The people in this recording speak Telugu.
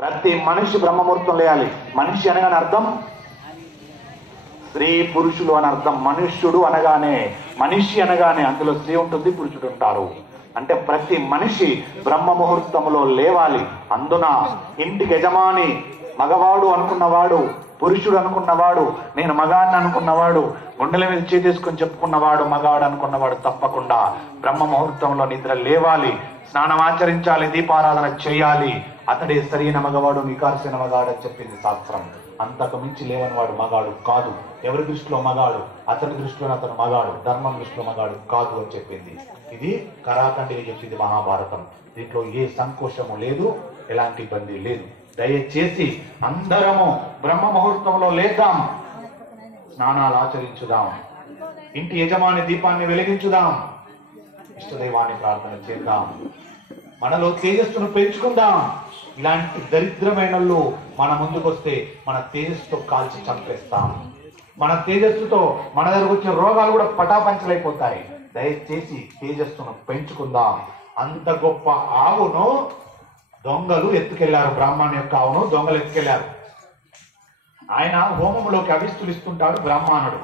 ప్రతి మనిషి బ్రహ్మముహూర్తం లేయాలి. మనిషి అనగానే అర్థం స్త్రీ పురుషులు అని అర్థం. మనుష్యుడు అనగానే, మనిషి అనగానే అందులో స్త్రీ ఉంటుంది, పురుషుడు ఉంటారు. అంటే ప్రతి మనిషి బ్రహ్మ ముహూర్తంలో లేవాలి. అందున ఇంటికి యజమాని మగవాడు అనుకున్నవాడు, పురుషుడు అనుకున్నవాడు, నేను మగాడిని అనుకున్నవాడు, గుండెల మీద చేసుకొని చెప్పుకున్నవాడు మగాడు అనుకున్నవాడు తప్పకుండా బ్రహ్మ ముహూర్తంలో నిద్ర లేవాలి, స్నానం ఆచరించాలి, దీపారాధన చేయాలి. అతడే సరైన మగవాడు, నికార్సైన మగాడు అని చెప్పింది శాస్త్రం. అంతకు మించి లేవని వాడు మగాడు కాదు. ఎవరి దృష్టిలో మగాడు? అతని దృష్టిలో అతను మగాడు, ధర్మం దృష్టిలో మగాడు కాదు అని చెప్పింది. ఇది కరాఖండిగా చెప్పింది మహాభారతం. దీంట్లో ఏ సంకోచము లేదు, ఎలాంటి ఇబ్బంది లేదు. దయచేసి అందరము బ్రహ్మ ముహూర్తంలో లేద్దాం, స్నానాలు ఆచరించుదాం, ఇంటి యజమాని దీపాన్ని వెలిగించుదాం, ఇష్టదైవాన్ని ప్రార్థన చేద్దాం, మనలో తేజస్సును పెంచుకుందాం. ఇలాంటి దరిద్రమైన మన ముందుకొస్తే మన తేజస్సుతో కాల్చి చంపేస్తాం. మన తేజస్సుతో మన దగ్గరకు వచ్చే రోగాలు కూడా పటాపంచలైపోతాయి. దయచేసి తేజస్సును పెంచుకుందాం. అంత గొప్ప ఆవును దొంగలు ఎత్తుకెళ్లారు. బ్రాహ్మణు యొక్క ఆవును దొంగలు ఎత్తుకెళ్లారు. ఆయన హోమంలోకి అవిస్తులు ఇస్తుంటాడు బ్రాహ్మణుడు.